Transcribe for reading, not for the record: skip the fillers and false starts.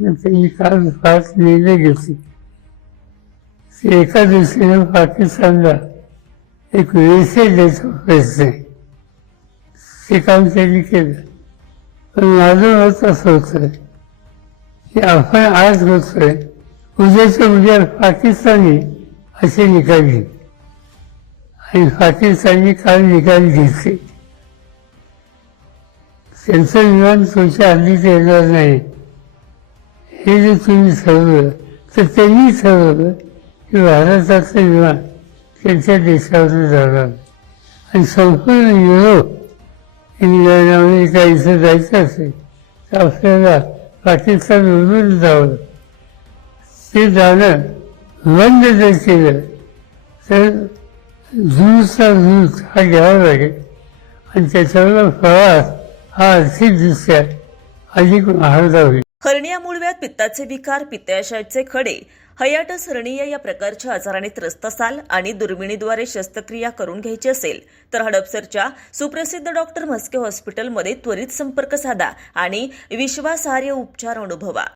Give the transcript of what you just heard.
त्यांनी काल फार निर्णय घेतले. एका दिवशीने पाकिस्तानला एक वेळेचे द्यायचा प्रयत्न आहे. ते काम त्यांनी केलं. पण माझं मत असं होतं की आपण आज होतोय, उद्याच्या उद्या पाकिस्तानी असे निकाल घेईल आणि पाकिस्तानने काल निकाल घेतले. त्यांचं विमान तुमच्या हल्लीत येणार नाही हे जर तुम्ही ठरवलं तर त्यांनी ठरवलं की भारताचं विमान त्यांच्या देशावर जाणार आणि संपूर्ण युरोप, इंग्लंड, अमेरिका इथं जायचं असेल तर आपल्याला पाकिस्तानवरून जावं. ते जाणं बंद जर केलं तर दूरचा दूर हा घ्यावा लागेल आणि त्याच्यावर प्रवास हा आर्थिकदृष्ट्या अधिक महागडा होईल. हर्निया, मूळव्याध, पित्ताचे विकार, पित्ताशयाचे खडे, हायटिस हर्निया या प्रकारच्या आजाराने त्रस्त असाल आणि दुर्बिणीद्वारे शस्त्रक्रिया करून घ्यायची असेल तर हडपसरच्या सुप्रसिद्ध डॉक्टर म्हस्के हॉस्पिटलमध्ये त्वरित संपर्क साधा आणि विश्वासार्ह उपचार अनुभवा.